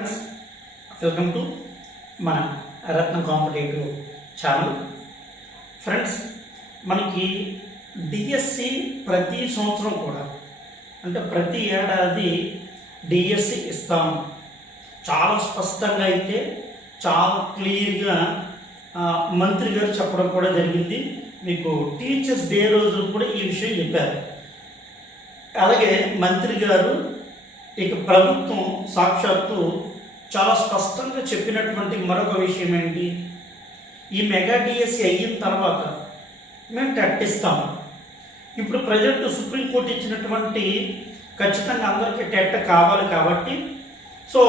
Friends welcome to మన Ratna competitive channel friends మనకి DSC ప్రతి సంవత్సరం కూడా అంటే ప్రతి ఏడాది డిఎస్సి ఇస్తాము చాలా స్పష్టంగా అయితే చాలా క్లియర్గా మంత్రి గారు చెప్పడం కూడా జరిగింది. మీకు టీచర్స్ డే రోజు కూడా ఈ విషయం చెప్పారు. అలాగే మంత్రి గారు ఇక ప్రభుత్వం సాక్షాత్తు చాలా స్పష్టంగా చెప్పినటువంటి మరొక విషయం ఏంటి? ఈ మెగా డిఎస్సి అయిన తర్వాత మేము టెట్ ఇస్తాము ఇప్పుడు ప్రజెంట్ సుప్రీంకోర్టు ఇచ్చినటువంటి ఖచ్చితంగా అందరికీ టెట్ కావాలి కాబట్టి సో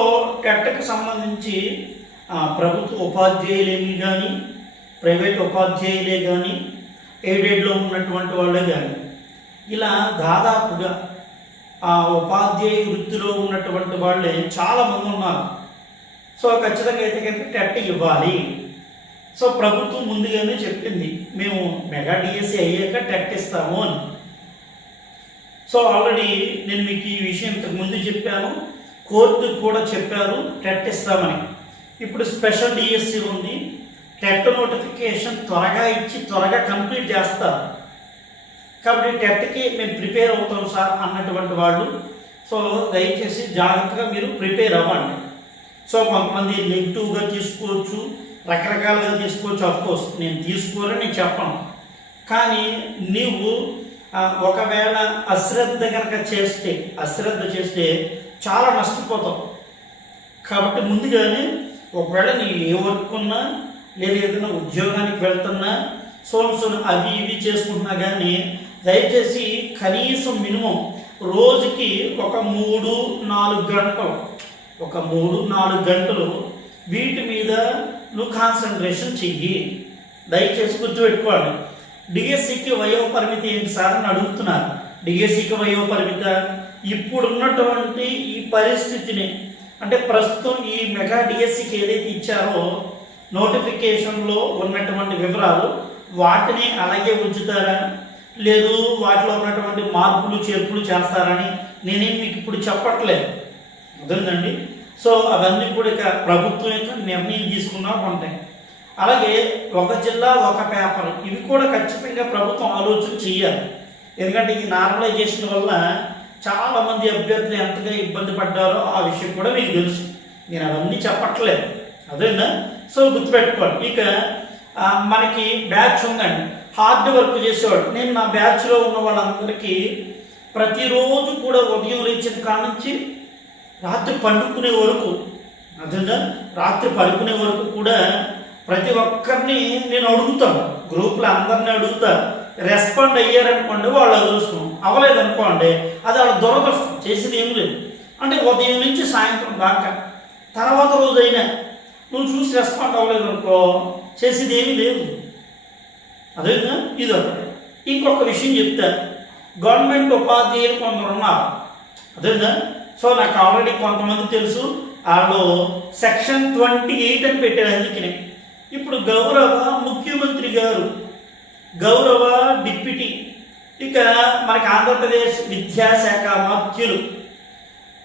టెట్కి సంబంధించి ప్రభుత్వ ఉపాధ్యాయులేమి కానీ ప్రైవేట్ ఉపాధ్యాయులే కానీ ఎయిడెడ్లో ఉన్నటువంటి వాళ్ళే కానీ ఇలా దాదాపుగా ఆ ఉపాధ్యాయ వృత్తిలో ఉన్నటువంటి వాళ్ళే చాలామంది ఉన్నారు. సో ఖచ్చితంగా అయితే కనుక టెట్ ఇవ్వాలి. సో ప్రభుత్వం ముందుగానే చెప్పింది మేము మెగా డిఎస్సి అయ్యాక టెట్ ఇస్తాము అని. సో ఆల్రెడీ నేను మీకు ఈ విషయం ఇంతకు ముందు చెప్పాను కోర్టు కూడా చెప్పారు టెట్ ఇస్తామని. ఇప్పుడు స్పెషల్ డిఎస్సి ఉంది టెట్ నోటిఫికేషన్ త్వరగా ఇచ్చి త్వరగా కంప్లీట్ చేస్తారు కాబట్టి టెట్కి మేము ప్రిపేర్ అవుతాం సార్ అన్నటువంటి వాళ్ళు. సో దయచేసి జాగ్రత్తగా మీరు ప్రిపేర్ అవ్వండి. సో కొంతమంది నెగిటివ్గా తీసుకోవచ్చు రకరకాలుగా తీసుకోవచ్చు అఫ్కోర్స్ నేను తీసుకోవాలని నేను చెప్పను. కానీ నీవు ఒకవేళ అశ్రద్ధ కనుక చేస్తే అశ్రద్ధ చేస్తే చాలా నష్టపోతావు. కాబట్టి ముందుగానే ఒకవేళ నీవు ఏ వర్క్ ఉన్నా లేదా ఏదైనా ఉద్యోగానికి వెళ్తున్నా సోన్ సోన్ అవి ఇవి చేసుకుంటున్నా కానీ దయచేసి కనీసం మినిమం రోజుకి ఒక మూడు నాలుగు గంటలు ఒక మూడు నాలుగు గంటలు వీటి మీద నువ్వు కాన్సన్ట్రేషన్ చెయ్యి. దయచేసి గుర్తుపెట్టుకోవాలి డిఎస్సికి వయో పరిమితి ఏంటి సార్ అని అడుగుతున్నారు. డిఎస్సికి వయో పరిమిత ఇప్పుడున్నటువంటి ఈ పరిస్థితిని అంటే ప్రస్తుతం ఈ మెగా డిఎస్సికి ఏదైతే ఇచ్చారో నోటిఫికేషన్లో ఉన్నటువంటి వివరాలు వాటిని అలాగే ఉంచుతారా? లేదు వాటిలో ఉన్నటువంటి మార్పులు చేర్పులు చేస్తారని నేనేం మీకు ఇప్పుడు చెప్పట్లేదు. అర్థమైందండి సో అవన్నీ కూడా ఇక ప్రభుత్వం యొక్క నిర్ణయం తీసుకున్నా ఉంటాయి. అలాగే ఒక జిల్లా ఒక పేపర్ ఇవి కూడా ఖచ్చితంగా ప్రభుత్వం ఆలోచన చేయాలి. ఎందుకంటే ఈ నార్మలైజేషన్ వల్ల చాలా మంది అభ్యర్థులు ఎంతగా ఇబ్బంది పడ్డారో ఆ విషయం కూడా మీకు తెలుసు. నేను అవన్నీ చెప్పట్లేదు. అదేనా? సో గుర్తుపెట్టుకోండి ఇక మనకి బ్యాచ్ ఉందండి. హార్డ్ వర్క్ చేసేవాడు. నేను నా బ్యాచ్లో ఉన్న వాళ్ళందరికీ ప్రతిరోజు కూడా ఉదయం లేచిన కాడ నుంచి రాత్రి పండుకునే వరకు అర్థంగా రాత్రి పడుకునే వరకు కూడా ప్రతి ఒక్కరిని నేను అడుగుతాను. గ్రూప్లో అందరిని అడుగుతా. రెస్పాండ్ అయ్యారనుకోండి వాళ్ళు అదృష్టం. అవ్వలేదనుకోండి అది వాళ్ళ దురదృష్టం. చేసేది ఏం లేదు. అంటే ఉదయం నుంచి సాయంత్రం దాకా. తర్వాత రోజైనా నువ్వు చూసి రెస్పాండ్ అవ్వలేదు అనుకో చేసేది ఏమీ లేదు. అదేనా ఇది ఒకటి. ఇంకొక విషయం చెప్తా. గవర్నమెంట్ ఉపాధ్యాయులు కొందరు ఉన్నారు. అదేనా సో నాకు ఆల్రెడీ కొంతమంది తెలుసు. వాళ్ళు సెక్షన్ ట్వంటీ ఎయిట్ అని పెట్టారు అందుకనే. ఇప్పుడు గౌరవ ముఖ్యమంత్రి గారు గౌరవ డిప్యూటీ ఇక మనకి ఆంధ్రప్రదేశ్ విద్యాశాఖ మంత్రులు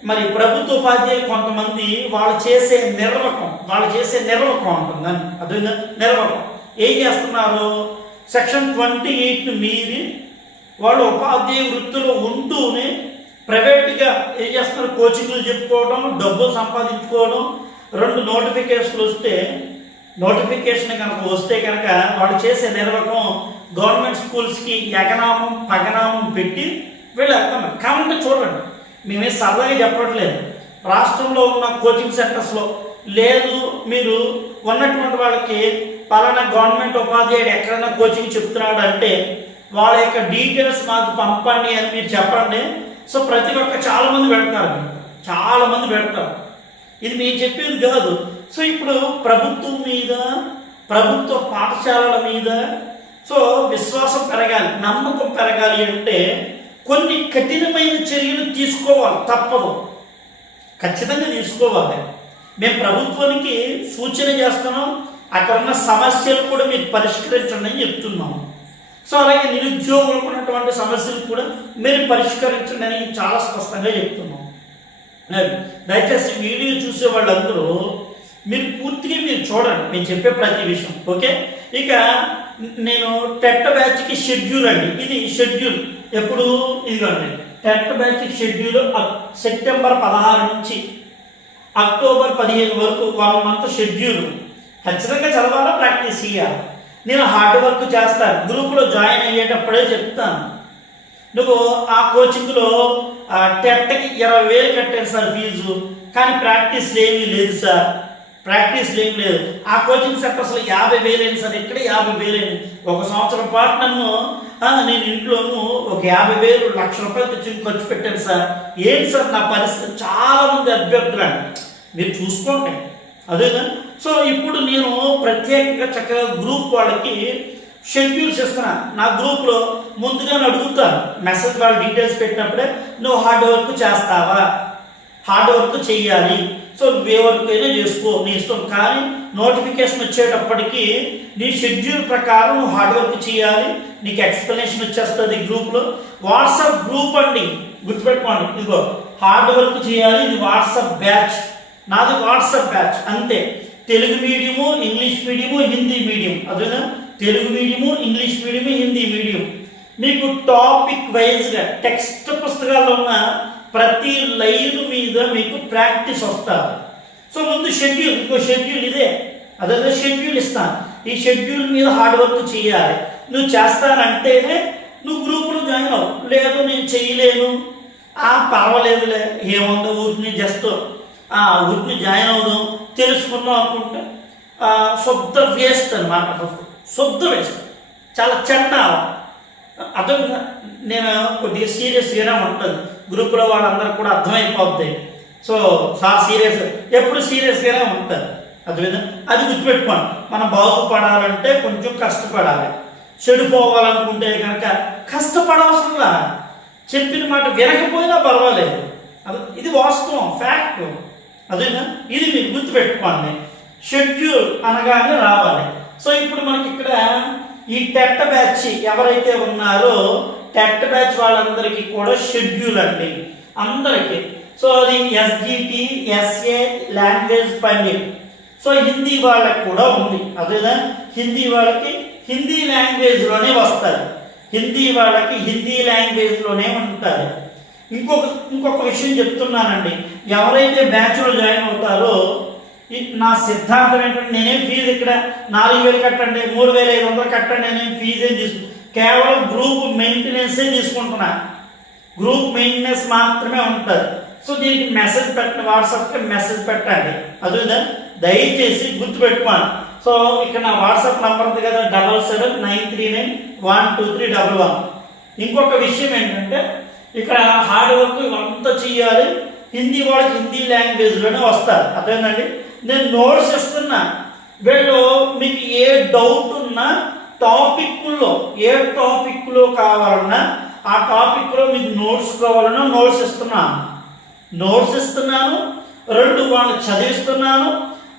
మరి ప్రభుత్వ ఉపాధ్యాయులు కొంతమంది వాళ్ళు చేసే నిర్వకం వాళ్ళు చేసే నిర్వకం ఉంటుందని అదే నిర్వకం ఏం చేస్తున్నారు? సెక్షన్ ట్వంటీ ఎయిట్ను మీరి వాళ్ళు ఉపాధ్యాయ వృత్తిలో ఉంటూనే ప్రైవేట్గా ఏం చేస్తున్నారు? కోచింగ్లు చెప్పుకోవడం డబ్బులు సంపాదించుకోవడం. రెండు నోటిఫికేషన్లు వస్తే నోటిఫికేషన్ కనుక వస్తే కనుక వాడు చేసే నిర్వకం గవర్నమెంట్ స్కూల్స్కి ఎకనామం పగనామం పెట్టి వీళ్ళు వెళ్తున్నారు కాబట్టి చూడండి మేమే సరదాగా చెప్పట్లేదు. రాష్ట్రంలో ఉన్న కోచింగ్ సెంటర్స్లో లేదు మీరు ఉన్నటువంటి వాళ్ళకి పలానా గవర్నమెంట్ ఉపాధ్యాయుడు ఎక్కడైనా కోచింగ్ చెప్తున్నాడు అంటే వాళ్ళ యొక్క డీటెయిల్స్ మాకు పంపండి అని మీరు చెప్పండి. సో ప్రతి ఒక్క చాలా మంది పెడతారు చాలా మంది పెడతారు ఇది మేము చెప్పేది కాదు. సో ఇప్పుడు ప్రభుత్వం మీద ప్రభుత్వ పాఠశాలల మీద సో విశ్వాసం పెరగాలి నమ్మకం పెరగాలి అంటే కొన్ని కఠినమైన చర్యలు తీసుకోవాలి తప్పదు. ఖచ్చితంగా తీసుకోవాలి. మేము ప్రభుత్వానికి సూచన చేస్తున్నాం. అక్కడ ఉన్న సమస్యలు కూడా మీరు పరిష్కరించండి అని చెప్తున్నాం. సో అలాగే నిరుద్యోగులకు ఉన్నటువంటి సమస్యలు కూడా మీరు పరిష్కరించండి అని చాలా స్పష్టంగా చెప్తున్నాం. దయచేసి వీడియో చూసే వాళ్ళందరూ మీరు పూర్తిగా మీరు చూడండి నేను చెప్పే ప్రతి విషయం ఓకే? ఇక నేను టెట్ బ్యాచ్కి షెడ్యూల్ అండి. ఇది షెడ్యూల్. ఎప్పుడు? ఇదిగోండి. టెట్ బ్యాచ్కి షెడ్యూల్ సెప్టెంబర్ పదహారు నుంచి అక్టోబర్ పదిహేను వరకు వన్ మంత్ షెడ్యూల్. ఖచ్చితంగా చదవాలా ప్రాక్టీస్ చేయాలి? నేను హార్డ్ వర్క్ చేస్తాను. గ్రూప్లో జాయిన్ అయ్యేటప్పుడే చెప్తాను. నువ్వు ఆ కోచింగ్లో టెట్కి ఇరవై వేలు కట్టాను సార్ ఫీజు. కానీ ప్రాక్టీస్ ఏమీ లేదు సార్. ప్రాక్టీస్ ఏం లేదు. ఆ కోచింగ్ సెంటర్స్లో యాభై వేలేండి సార్. ఇక్కడ యాభై వేలేండి ఒక సంవత్సరం పాటు నన్ను నేను ఇంట్లోనూ ఒక యాభై వేలు లక్ష రూపాయలు తెచ్చి ఖర్చు పెట్టాను సార్. ఏంటి సార్ నా పరిస్థితి? చాలామంది అభ్యర్థులు అభ్యర్థులండి మీరు చూసుకోండి. అదేనా సో ఇప్పుడు నేను ప్రత్యేకంగా చక్కగా గ్రూప్ వాళ్ళకి షెడ్యూల్స్ ఇస్తున్నా నా గ్రూప్లో ముందుగానే అడుగుతాను. మెసేజ్ వాళ్ళ డీటెయిల్స్ పెట్టినప్పుడే నువ్వు హార్డ్ వర్క్ చేస్తావా? హార్డ్ వర్క్ చెయ్యాలి. సో ఏ వర్క్ అయినా చేసుకో. నీ ఇష్టం. కానీ నోటిఫికేషన్ వచ్చేటప్పటికి నీ షెడ్యూల్ ప్రకారం నువ్వు హార్డ్ వర్క్ చేయాలి నీకు ఎక్స్ప్లెనేషన్ వచ్చేస్తుంది గ్రూప్లో వాట్సాప్ గ్రూప్ అండి. గుర్తుపెట్టుకోండి. ఇదిగో హార్డ్ వర్క్ చేయాలి ఇది వాట్సాప్ బ్యాచ్ నాది వాట్సాప్ బ్యాచ్ అంతే. Telugu medium English medium Hindi medium. అదేనా? Telugu medium English medium Hindi medium. మీకు టాపిక్ వైజ్గా టెక్స్ట్ పుస్తకాల్లో ఉన్న ప్రతి లైన్ మీద మీకు ప్రాక్టీస్ వస్తారు సో ముందు షెడ్యూల్ ఇంకో షెడ్యూల్ ఇదే. అదే షెడ్యూల్ ఇస్తాను. ఈ షెడ్యూల్ మీద హార్డ్ వర్క్ చేయాలి. నువ్వు చేస్తానంటేనే నువ్వు గ్రూపులు జాయిన్ అవ్వు. లేదు నేను చేయలేను. ఆ పర్వాలేదులే. ఏముందో ఊరికి జస్ట్ ఆ ఊరిని జాయిన్ అవుదాం తెలుసుకుందాం అనుకుంటే శుద్ధ వేస్ట్ అనమాట శుద్ధ వేస్ట్. చాలా చెడ్డ అర్థం నేను కొద్దిగా సీరియస్ సీరియస్గానే ఉంటుంది గ్రూప్లో వాళ్ళందరూ కూడా అర్థమైపోద్ది. సో సార్ సీరియస్ ఎప్పుడు సీరియస్గానే ఉంటుంది అర్థమైందా? అది గుర్తుపెట్టుకోండి. మనం బాగుపడాలంటే కొంచెం కష్టపడాలి. చెడిపోవాలనుకుంటే కనుక కష్టపడవసరంలా. చెప్పిన మాట వినకపోయినా పర్వాలేదు. అది ఇది వాస్తవం. ఫ్యాక్ట్ అదేనా? ఇది మీరు గుర్తుపెట్టుకోండి. షెడ్యూల్ అనగానే రావాలి. సో ఇప్పుడు మనకి ఇక్కడ ఈ టెట్ బ్యాచ్ ఎవరైతే ఉన్నారో టెట్ బ్యాచ్ వాళ్ళందరికీ కూడా షెడ్యూల్ అండి. అందరికీ. సో అది SGT SA language pandit so Hindi వాళ్ళకి కూడా ఉంది. అదేనా? హిందీ వాళ్ళకి హిందీ లాంగ్వేజ్లోనే వస్తారు హిందీ వాళ్ళకి హిందీ లాంగ్వేజ్లోనే ఉంటారు ఇంకొక ఇంకొక విషయం చెప్తున్నానండి. ఎవరైతే బ్యాచ్లో జాయిన్ అవుతారో నా సిద్ధాంతం ఏంటంటే నేనేం ఫీజు ఇక్కడ నాలుగు వేలు కట్టండి మూడు వేల ఐదు వందలు కట్టండి నేనేం ఫీజు ఏం తీసుకు కేవలం గ్రూప్ మెయింటెనెన్సే తీసుకుంటున్నా. గ్రూప్ మెయింటెనెన్స్ మాత్రమే ఉంటుంది. సో దీనికి మెసేజ్ పెట్టండి వాట్సాప్కి మెసేజ్ పెట్టండి. అదే దయచేసి గుర్తుపెట్టుకోండి. సో ఇక్కడ నా వాట్సాప్ నంబర్ ఉంది కదా double seven nine three nine one two three double one ఇంకొక విషయం ఏంటంటే ఇక్కడ హార్డ్ వర్క్ ఇవంతా చేయాలి. హిందీ వాళ్ళకి హిందీ లాంగ్వేజ్లోనే వస్తారు. అదేనండి నేను నోట్స్ ఇస్తున్నా. వీళ్ళు మీకు ఏ డౌట్ ఉన్నా టాపిక్లో ఏ టాపిక్లో కావాలన్నా ఆ టాపిక్లో మీకు నోట్స్ కావాలన్నా నోట్స్ ఇస్తున్నాను నోట్స్ ఇస్తున్నాను. రెండు వాళ్ళు చదివిస్తున్నాను.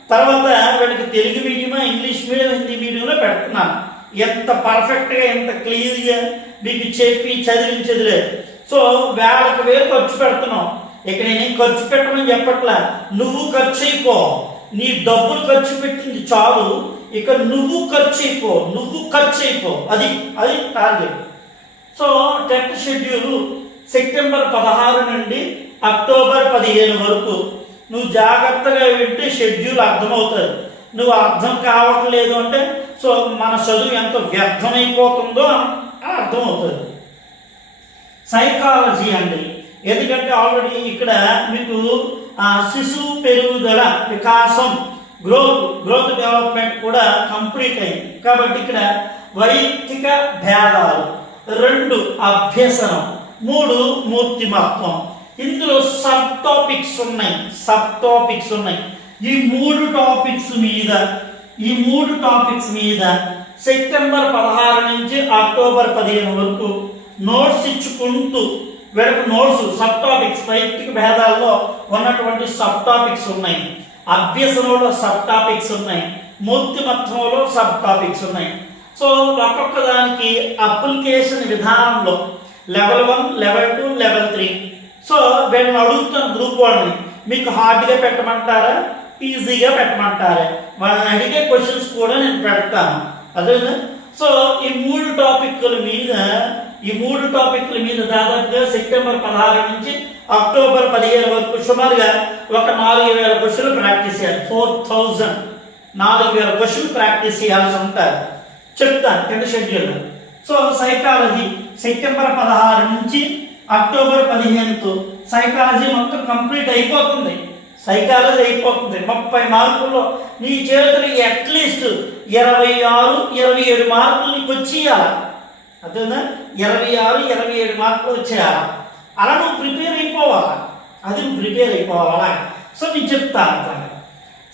తర్వాత వీళ్ళకి తెలుగు మీడియమా ఇంగ్లీష్ మీడియం హిందీ మీడియంలో పెడుతున్నాను. ఎంత పర్ఫెక్ట్గా ఎంత క్లియర్గా మీకు చెప్పి చదివించేది సో వేలకు వేలు ఖర్చు పెడుతున్నాం. ఇక్కడ నేను ఖర్చు పెట్టమని చెప్పట్లా? నువ్వు ఖర్చు అయిపో. నీ డబ్బులు ఖర్చు పెట్టింది చాలు. ఇక నువ్వు ఖర్చు అయిపో. నువ్వు ఖర్చు అయిపో. అది అది target so tenth schedule September పదహారు నుండి అక్టోబర్ పదిహేను వరకు. నువ్వు జాగ్రత్తగా వింటే షెడ్యూల్ అర్థమవుతుంది. నువ్వు అర్థం కావట్లేదు అంటే సో మన చదువు ఎంత వ్యర్థమైపోతుందో అర్థమవుతుంది. సైకాలజీ అండి. ఎందుకంటే ఆల్రెడీ ఇక్కడ మీకు శిశువు పెరుగుదల వికాసం గ్రోత్ గ్రోత్ డెవలప్మెంట్ కూడా కంప్లీట్ అయింది. కాబట్టి ఇక్కడ వైయక్తిక భేదాలు రెండు అభ్యసనం మూడు మూర్తిమత్వం. ఇందులో సబ్ టాపిక్స్ ఉన్నాయి సబ్ టాపిక్స్ ఉన్నాయి. ఈ మూడు టాపిక్స్ మీద ఈ మూడు టాపిక్స్ మీద సెప్టెంబర్ పదహారు నుంచి అక్టోబర్ పదిహేను వరకు నోట్స్ ఇచ్చుకుంటూ వీళ్ళకు నోట్స్ సబ్ టాపిక్స్ వైయక్తిక భేదాల్లో ఉన్నటువంటి సబ్ టాపిక్స్ ఉన్నాయి. అభ్యసనంలో సబ్ టాపిక్స్ ఉన్నాయి. మూర్తిమత్వంలో సబ్ టాపిక్స్ ఉన్నాయి. సో ఒక్కొక్క దానికి అప్లికేషన్ విధానంలో level one level two level three. So వీళ్ళని అడుగుతున్న గ్రూప్ వాళ్ళని మీకు హార్డ్గా పెట్టమంటారా? ఈజీగా పెట్టమంటారా? వాళ్ళని అడిగే క్వశ్చన్స్ కూడా నేను పెడతాను. అదే సో ఈ మూడు టాపిక్ల మీద ఈ మూడు టాపిక్ల మీద దాదాపుగా సెప్టెంబర్ పదహారు నుంచి అక్టోబర్ పదిహేను వరకు సుమారుగా ఒక నాలుగు వేల క్వశ్చన్లు ప్రాక్టీస్ చేయాలి. ఫోర్ థౌజండ్ నాలుగు వేల క్వశ్చన్లు ప్రాక్టీస్ చేయాల్సి ఉంటారు. చెప్తాను కింద షెడ్యూల్ సో సైకాలజీ సెప్టెంబర్ పదహారు నుంచి అక్టోబర్ పదిహేనుతో సైకాలజీ మొత్తం కంప్లీట్ అయిపోతుంది. సైకాలజీ అయిపోతుంది. ముప్పై మార్కుల్లో నీ చేతులు అట్లీస్ట్ ఇరవై ఆరు ఇరవై ఏడు మార్కులు నీకు వచ్చేయాలి. అదేనా ఇరవై ఆరు ఇరవై ఏడు మార్కులు వచ్చేయాలి అలా నువ్వు ప్రిపేర్ అయిపోవాలా? అది నువ్వు ప్రిపేర్ అయిపోవాలా సో నేను చెప్తాను అట్లాగా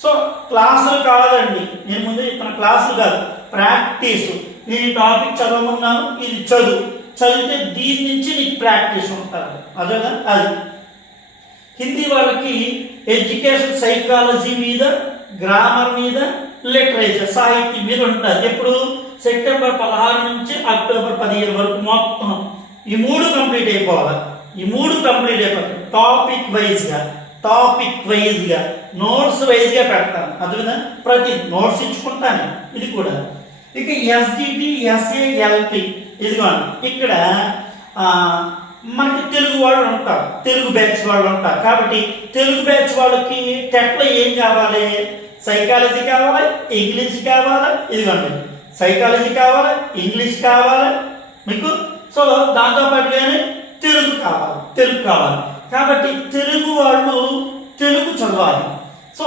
సో క్లాసులు కాదండి. నేను ముందు చెప్పిన క్లాసులు కాదు. ప్రాక్టీస్. నేను ఈ టాపిక్ చదవమన్నాను ఇది చదువు. చదివితే దీని నుంచి నీకు ప్రాక్టీస్ ఉంటుంది. అదేనా అది. హిందీ వాళ్ళకి ఎడ్యుకేషన్ సైకాలజీ మీద గ్రామర్ మీద లిటరేచర్ సాహిత్యం మీద ఉంటుంది. ఎప్పుడు? సెప్టెంబర్ పదహారు నుంచి అక్టోబర్ పదిహేను వరకు మొత్తం ఈ మూడు కంప్లీట్ అయిపోవాలి. ఈ మూడు కంప్లీట్ అయిపోతాయి. టాపిక్ వైజ్గా టాపిక్ వైజ్గా నోట్స్ వైజ్గా పెడతాను. అదేవిధంగా ప్రతి నోట్స్ ఇచ్చుకుంటాను ఇది కూడా. ఇక ఎస్డిటి ఎస్ఏఎల్పి ఇదిగోండి. ఇక్కడ మనకి తెలుగు వాళ్ళు ఉంటారు. తెలుగు బ్యాచ్ వాళ్ళు ఉంటారు. కాబట్టి తెలుగు బ్యాచ్ వాళ్ళకి టెట్లో ఏం కావాలి? సైకాలజీ కావాలి? ఇంగ్లీష్ కావాలి? ఇదిగోండి. సైకాలజీ కావాలి ఇంగ్లీష్ కావాలి మీకు? సో దాంతోపాటుగానే తెలుగు కావాలి తెలుగు కావాలి. కాబట్టి తెలుగు వాళ్ళు తెలుగు చదవాలి. సో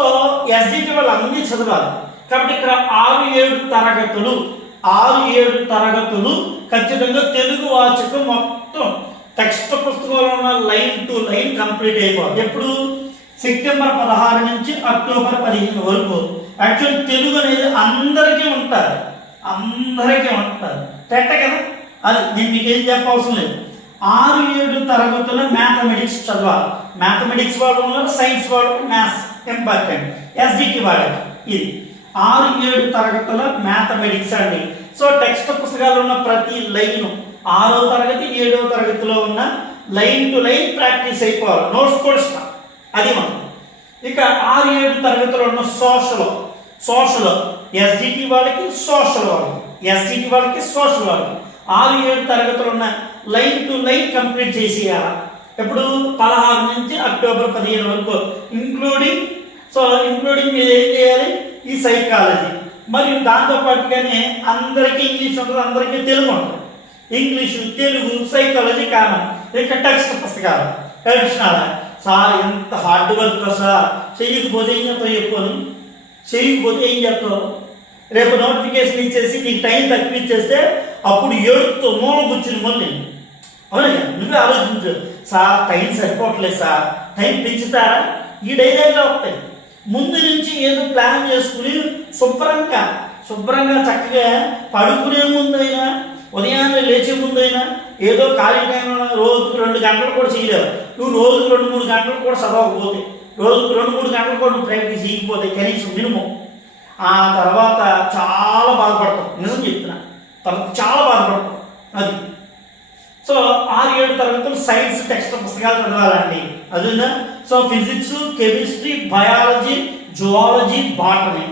ఎస్డిటి వాళ్ళు అన్నీ చదవాలి. కాబట్టి ఇక్కడ ఆరు ఏడు తరగతులు ఆరు ఏడు తరగతులు ఖచ్చితంగా తెలుగు వాచకం మొత్తం టెక్స్ట్ పుస్తకంలో ఉన్న లైన్ టు లైన్ కంప్లీట్ అయిపోవాలి. ఎప్పుడు? సెప్టెంబర్ పదహారు నుంచి అక్టోబర్ పదిహేను వరకు. యాక్చువల్ తెలుగు అనేది అందరికీ ఉంటారు. అందరికీ ఉంటారు. పెట్ట కదా? అది నేను మీకు ఏం చెప్పవసరం లేదు. ఆరు ఏడు తరగతుల మ్యాథమెటిక్స్ చదవాలి. మ్యాథమెటిక్స్ వాళ్ళు ఉన్నారు సైన్స్ వాళ్ళు మ్యాథ్స్ ఇంపార్టెంట్ ఎస్డిటి వాళ్ళకి ఇది. ఆరు ఏడు తరగతుల మ్యాథమెటిక్స్ అండి. సో టెక్స్ట్ పుస్తకాలు ఉన్న ప్రతి లైన్ ఆరో తరగతి ఏడో తరగతిలో ఉన్న లైన్ టు లైన్ ప్రాక్టీస్ అయిపోవాలి. నోట్స్ కూడా అది మనం. ఇక ఆరు ఏడు తరగతిలో ఉన్న సోషల్. సోషల్ ఎస్డిటి వాళ్ళకి సోషల్ వాళ్ళకి ఎస్డిటి వాళ్ళకి సోషల్ వాళ్ళకి ఆరు ఏడు తరగతులు ఉన్న లైన్ టు లైన్ కంప్లీట్ చేసేయాలి? ఇప్పుడు పదహారు నుంచి అక్టోబర్ పదిహేను వరకు. ఇంక్లూడింగ్ సో ఇంక్లూడింగ్ మీరు ఏం చేయాలి? ఈ సైకాలజీ. మరియు దాంతో పాటుగానే అందరికీ ఇంగ్లీష్ ఉంటుంది అందరికీ తెలుగు ఉంటుంది ఇంగ్లీషు తెలుగు సైకాలజీ కామన్. ఇక టెక్స్ట్ పుస్తకాలు కలిసినారా సార్ ఎంత హార్డ్ వర్క్ సార్. చెయ్యకపోతే ఏం చెప్పుకొని చేయకపోతే ఏం చెప్తావు రేపు నోటిఫికేషన్ ఇచ్చేసి నీకు టైం తక్కువ ఇచ్చేస్తే అప్పుడు ఏడుతో మూల కూర్చుని మళ్ళీ అవునా నువ్వే ఆలోచించు. సార్ టైం సరిపోవట్లేదు సార్. టైం పెంచుతారా? ఈ డైలాగ్లో వస్తాయి. ముందు నుంచి ఏదో ప్లాన్ చేసుకుని శుభ్రంగా శుభ్రంగా చక్కగా పడుకునే ముందైనా ఉదయాన్నే లేచే ముందైనా ఏదో ఖాళీ టైంలో రోజుకు రెండు గంటలు కూడా చేయలేవు. నువ్వు రోజుకు రెండు మూడు గంటలు కూడా చదవకపోతే. రోజుకు రెండు మూడు గంటలు కూడా ప్రాక్టీస్ చేయకపోతే కనీసం మినిమం. ఆ తర్వాత చాలా బాధపడతాం నిజం చెప్తున్నా. తర్వాత చాలా బాధపడతాం అది. సో ఆరు ఏడు తరగతులు సైన్స్ టెక్స్ట్ పుస్తకాలు చదవాలండి. అదేనా so physics chemistry biology zoology botany.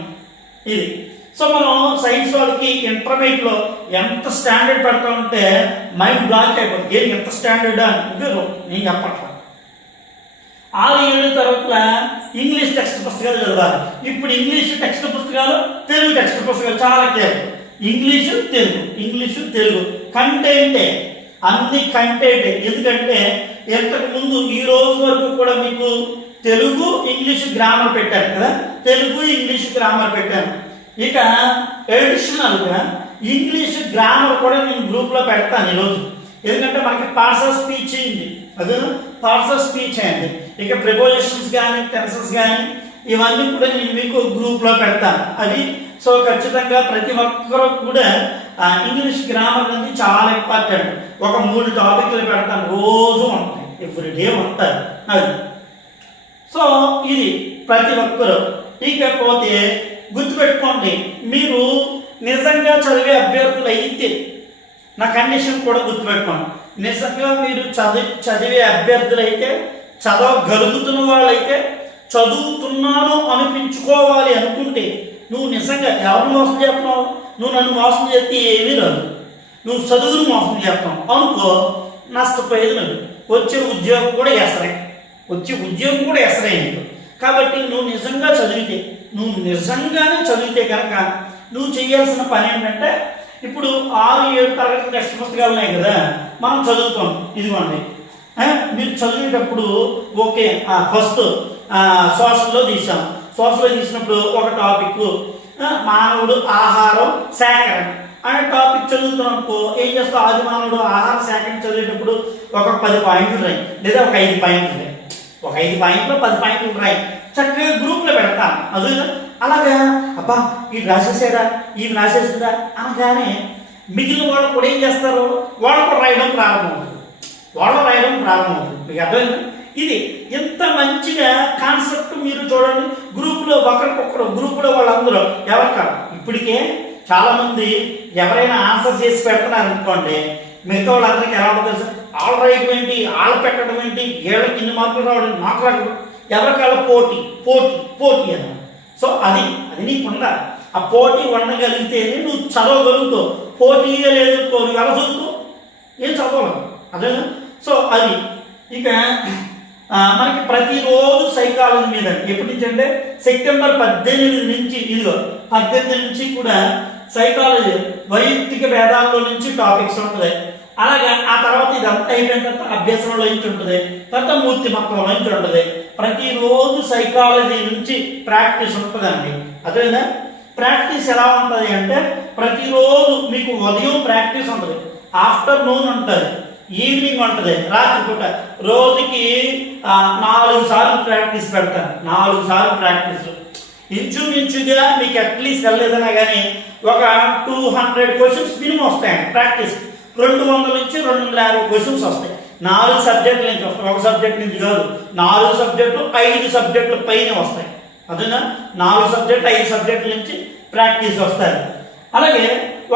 ఇది. సో మనం సైన్స్ వాళ్ళకి ఇంటర్మీడియట్లో ఎంత స్టాండర్డ్ పెడతా ఉంటే మైండ్ బ్లాక్ అయిపోతుంది ఏం ఎంత స్టాండర్డ్ అని. నేను చెప్పట్లేదు ఆరు ఏడు తరగతుల ఇంగ్లీష్ టెక్స్ట్ పుస్తకాలు చదవాలి. ఇప్పుడు ఇంగ్లీష్ టెక్స్ట్ పుస్తకాలు తెలుగు టెక్స్ట్ పుస్తకాలు చాలా care English Telugu. English Telugu. కంటెంటే. అన్ని కంటెంట్. ఎందుకంటే ఇంతకు ముందు ఈ రోజు వరకు కూడా మీకు తెలుగు ఇంగ్లీష్ గ్రామర్ పెట్టాను కదా? తెలుగు ఇంగ్లీష్ గ్రామర్ పెట్టాను ఇక ఎడిషనల్గా ఇంగ్లీష్ గ్రామర్ కూడా నేను గ్రూప్లో పెడతాను ఈరోజు ఎందుకంటే మనకి పార్సల్ ఆఫ్ స్పీచ్ అయింది అదే పార్ట్స్ ఆఫ్ స్పీచ్ అండి. ఇక ప్రిపోజిషన్స్ కానీ టెన్సెస్ కానీ ఇవన్నీ కూడా నేను మీకు గ్రూప్లో పెడతాను అవి సో ఖచ్చితంగా ప్రతి ఒక్కరూ కూడా ఇంగ్లీష్ గ్రామర్ అనేది చాలా ఇంపార్టెంట్ ఒక మూడు టాపిక్లు పెడతాను రోజు ఉంటాయి. ఎవ్రీ డే ఉంటాయి. అది. సో ఇది ప్రతి ఒక్కరు. ఇకపోతే గుర్తుపెట్టుకోండి మీరు నిజంగా చదివే అభ్యర్థులు అయితే నా కండిషన్ కూడా గుర్తుపెట్టుకోండి. నిజంగా మీరు చదివి చదివే అభ్యర్థులైతే చదవగలుగుతున్న వాళ్ళైతే చదువుతున్నాను అనిపించుకోవాలి అనుకుంటే నువ్వు నిజంగా ఎవరు మోసం చేస్తున్నావు? నువ్వు నన్ను మోసం చేస్తే ఏమీ రాదు. నువ్వు చదువును మోసం చేస్తావు అనుకో నష్టపోయేది నువ్వు వచ్చే ఉద్యోగం కూడా ఎసరే. వచ్చే ఉద్యోగం కూడా ఎసరే కాబట్టి నువ్వు నిజంగా చదివితే నువ్వు నిజంగానే చదివితే కనుక నువ్వు చేయాల్సిన పని ఏంటంటే ఇప్పుడు ఆరు ఏడు తరగతి టెక్స్ట్ పుస్తకాలు ఉన్నాయి కదా మనం చదువుతాం. ఇదిగోండి. మీరు చదివేటప్పుడు ఓకే ఫస్ట్ సోషల్లో తీసాం. సోషల్లో తీసినప్పుడు ఒక టాపిక్ మానవుడు ఆహారం సేకరణ. అనే టాపిక్ చదువుతున్నాం అనుకో ఏం చేస్తావు ఆది మానవుడు ఆహార సేకరణ చదివేటప్పుడు ఒక పది పాయింట్లు రాయి. లేదా ఒక ఐదు పాయింట్లు రాయి. ఒక ఐదు పాయింట్లు పది పాయింట్లు రాయి. చక్కగా గ్రూప్లో పెడతాను అదే అలాగా? అబ్బా ఈ రాసేసాడా ఈ రాసేసిందా అనగానే మిగిలిన వాళ్ళు కూడా ఏం చేస్తారు? వాళ్ళు కూడా రాయడం ప్రారంభమవుతుంది. వాళ్ళు రాయడం ప్రారంభమవుతుంది. మీకు అర్థమైంది? ఇది ఎంత మంచిగా కాన్సెప్ట్ మీరు చూడండి. గ్రూపులో ఒకరికొకరు గ్రూపులో వాళ్ళందరూ ఎవరు కాదు. ఇప్పటికే చాలామంది ఎవరైనా ఆన్సర్ చేసి పెడుతున్నారు అనుకోండి మిగతా వాళ్ళందరికీ ఎలా ఉంటుంది తెలుసా? ఆల్ రాయడం ఏంటి? ఆల్ పెట్టడం ఏంటి? ఏళ్ళకి ఇన్ని మార్కులు రావడం నాకు ఎవరికాల పోటీ పోటీ పోటీ అని సో అది అది నీకు ఉండాలి ఆ పోటీ ఉండగలిగితేనే నువ్వు చదవగలుగుతావు. పోటీగా లేదు నువ్వు ఎలా చదువుతావు? ఏం చదవలేవు అదే సో అది ఇక మనకి ప్రతిరోజు సైకాలజీ మీద ఎప్పటి నుంచి అంటే సెప్టెంబర్ పద్దెనిమిది నుంచి ఇదిగో పద్దెనిమిది నుంచి కూడా సైకాలజీ వైయక్తిక భేదాల్లో నుంచి టాపిక్స్ ఉంటుంది అలాగే ఆ తర్వాత ఇదంతా అయిపోయిన తర్వాత అభ్యసనంలో నుంచి ఉంటుంది. తర్వాత మూర్తిమత్వంలో నుంచి ఉంటుంది. ప్రతిరోజు సైకాలజీ నుంచి ప్రాక్టీస్ ఉంటుందండి. అదేనా ప్రాక్టీస్ ఎలా ఉంటుంది అంటే ప్రతిరోజు మీకు ఉదయం ప్రాక్టీస్ ఉంటుంది. ఆఫ్టర్నూన్ ఉంటుంది. ఈవినింగ్ ఉంటుంది. రాత్రిపూట రోజుకి నాలుగు సార్లు ప్రాక్టీస్ పెడతాను నాలుగు సార్లు ప్రాక్టీస్ ఇంచుమించుగా మీకు అట్లీస్ట్ వెళ్ళలేదన్నా కానీ ఒక టూ హండ్రెడ్ క్వశ్చన్స్ మినిమం వస్తాయండి. ప్రాక్టీస్ రెండు వందల నుంచి రెండు వందల యాభై క్వశ్చన్స్ వస్తాయి. నాలుగు సబ్జెక్టుల నుంచి వస్తాయి? ఒక సబ్జెక్ట్ నుంచి కాదు. నాలుగు సబ్జెక్టులు ఐదు సబ్జెక్టుల పైన వస్తాయి. అదేనా? నాలుగు సబ్జెక్టు ఐదు సబ్జెక్టుల నుంచి ప్రాక్టీస్ వస్తాయి. అలాగే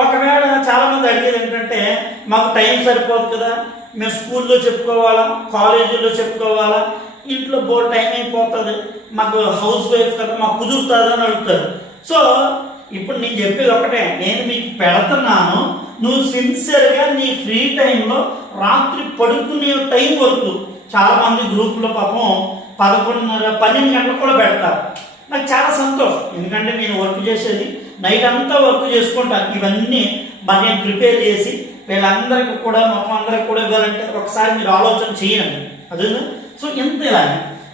ఒకవేళ చాలామంది అడిగేది ఏంటంటే మాకు టైం సరిపోదు కదా మేము స్కూల్లో చెప్పుకోవాలా కాలేజీలో చెప్పుకోవాలా ఇంట్లో బోర్ టైం అయిపోతుంది మాకు హౌస్ వైఫ్ కదా మాకు కుదురుతుంది అని అడుగుతారు. సో ఇప్పుడు నేను చెప్పేది ఒకటే నేను మీకు పెడుతున్నాను నువ్వు సిన్సియర్గా నీ ఫ్రీ టైంలో రాత్రి పడుకునే టైం వరకు చాలామంది గ్రూపులో పాపం పదకొండున్నర పన్నెండు గంటలకు కూడా పెడతారు. నాకు చాలా సంతోషం. ఎందుకంటే నేను వర్క్ చేసేది నైట్ అంతా వర్క్ చేసుకుంటాను ఇవన్నీ మరి నేను ప్రిపేర్ చేసి వీళ్ళందరికీ కూడా మొత్తం అందరికి కూడా ఇవ్వాలంటే ఒకసారి మీరు ఆలోచన చేయండి. అదే సో ఎంత ఇలా?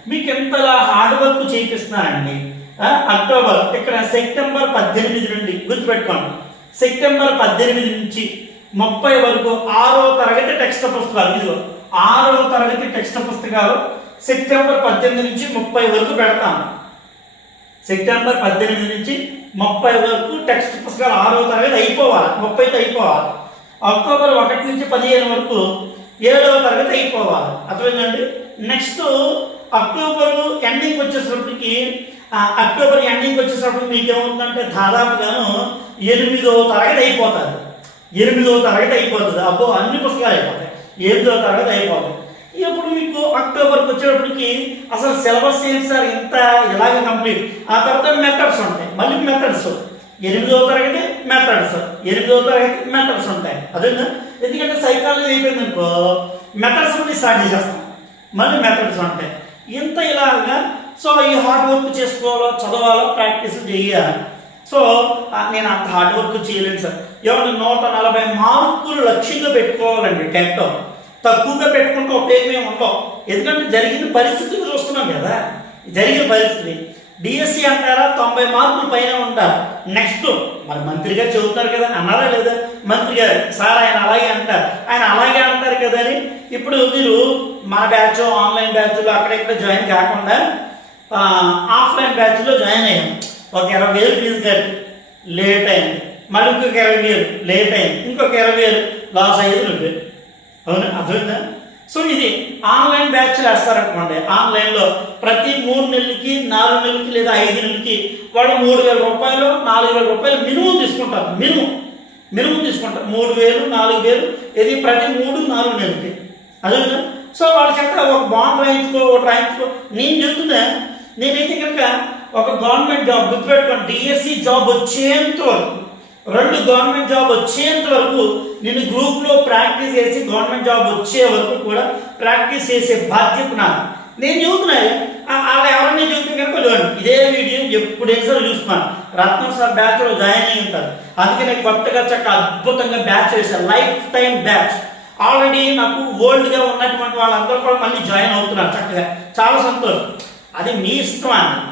మీకు ఎంతలా హార్డ్ వర్క్ చేపిస్తున్నారండి? అక్టోబర్ ఇక్కడ సెప్టెంబర్ పద్దెనిమిది నుండి గుర్తుపెట్టుకోండి. సెప్టెంబర్ పద్దెనిమిది నుంచి ముప్పై వరకు ఆరో తరగతి టెక్స్ట్ పుస్తకాలు. ఇదిగో ఆరో తరగతి టెక్స్ట్ పుస్తకాలు సెప్టెంబర్ పద్దెనిమిది నుంచి ముప్పై వరకు పెడతాను. సెప్టెంబర్ పద్దెనిమిది నుంచి ముప్పై వరకు టెక్స్ట్ పుస్తకాలు ఆరో తరగతి అయిపోవాలి. ముప్పైతో అయిపోవాలి. అక్టోబర్ ఒకటి నుంచి పదిహేను వరకు ఏడవ తరగతి అయిపోవాలి. అర్థమైందండి? నెక్స్ట్ అక్టోబర్ ఎండింగ్ వచ్చేసరికి అక్టోబర్ ఎండింగ్ వచ్చేసరికి మీకు దాదాపుగాను ఎనిమిదో తరగతి అయిపోతుంది. ఎనిమిదో తరగతి అయిపోతుంది. అబ్బో అన్ని పుస్తకాలు అయిపోతాయి. ఎనిమిదో తరగతి అయిపోతాయి. ఇప్పుడు మీకు అక్టోబర్కి వచ్చేటప్పటికి అసలు సిలబస్ ఏంటి సార్? ఇంత ఇలాగ కంప్లీట్. ఆ తర్వాత మెథడ్స్ ఉంటాయి. మళ్ళీ మెథడ్స్ ఎనిమిదవ తరగతి మెథడ్స్ ఎనిమిదవ తరగతి మెథడ్స్ ఉంటాయి. అదేనా? ఎందుకంటే సైకాలజీ అయిపోయింది అనుకో మెథడ్స్ నుండి స్టార్ట్ చేసేస్తాం. మళ్ళీ మెథడ్స్ ఉంటాయి. ఇంత ఇలాగా సో ఈ హార్డ్ వర్క్ చేసుకోవాలో చదవాలో ప్రాక్టీస్ చేయాలి సో నేను అంత హార్డ్ వర్క్ చేయలేను సార్. ఏమంటే నూట నలభై మార్కులు లక్ష్యంగా పెట్టుకోవాలండి టెట్. తక్కువగా పెట్టుకుంటే ఉపయోగం ఏమి ఉండవు. ఎందుకంటే జరిగిన పరిస్థితిని చూస్తున్నాం కదా. జరిగిన పరిస్థితి. డిఎస్సి అంటారా తొంభై మార్కులు పైన ఉంటారు. నెక్స్ట్ మరి మంత్రి గారు చెబుతారు కదా అన్నారా లేదా? మంత్రి గారు సార్ ఆయన అలాగే అంటారు. ఆయన అలాగే అంటారు కదా అని. ఇప్పుడు మీరు మా బ్యాచ్ ఆన్లైన్ బ్యాచ్లో అక్కడ ఇక్కడ జాయిన్ కాకుండా ఆఫ్లైన్ బ్యాచ్లో జాయిన్ అయ్యాం. ఒక ఇరవై వేలు ఫీజు కట్టి లేట్ అయింది. మళ్ళీ ఇంకొక ఇరవై వేలు లేట్ అయింది. ఇంకొక ఇరవై వేలు లాస్ అయ్యేది నువ్వే. అవును అర్థమైందా? సో ఇది ఆన్లైన్ బ్యాచ్లు వేస్తారనుకోండి. ఆన్లైన్లో ప్రతి మూడు నెలలకి నాలుగు నెలలకి లేదా ఐదు నెలలకి వాళ్ళు మూడు వేల రూపాయలు నాలుగు వేల రూపాయలు మినిమం తీసుకుంటారు. మినిమం. మినిమం తీసుకుంటారు. మూడు వేలు నాలుగు వేలు ఇది ప్రతి మూడు నాలుగు నెలలకి. అదే సో వాళ్ళ చేత ఒక బాండ్ రాయించుకో ఒకటి రాయించుకో. నేను చెప్తున్నా నేనైతే కనుక ఒక గవర్నమెంట్ జాబ్ గుర్తుపెట్టుకోండి. డిఎస్సి జాబ్ వచ్చేంత వరకు రెండు గవర్నమెంట్ జాబ్ వచ్చేంత వరకు నేను గ్రూప్లో ప్రాక్టీస్ చేసి గవర్నమెంట్ జాబ్ వచ్చే వరకు కూడా ప్రాక్టీస్ చేసే బాధ్యత నాకు నేను చెబుతున్నా అలా ఎవరన్నా చెబితే కనుక చూడండి ఇదే వీడియో ఎప్పుడైనా సరే చూస్తున్నాను రత్నం సార్ బ్యాచ్లో జాయిన్ అయ్యి ఉంటారు. అందుకే నేను కొత్తగా చక్క అద్భుతంగా బ్యాచ్ చేశాను లైఫ్ టైం బ్యాచ్ ఆల్రెడీ నాకు ఓల్డ్గా ఉన్నటువంటి వాళ్ళందరూ కూడా మళ్ళీ జాయిన్ అవుతున్నారు చక్కగా. చాలా సంతోషం. అది మీ ఇష్టం అండి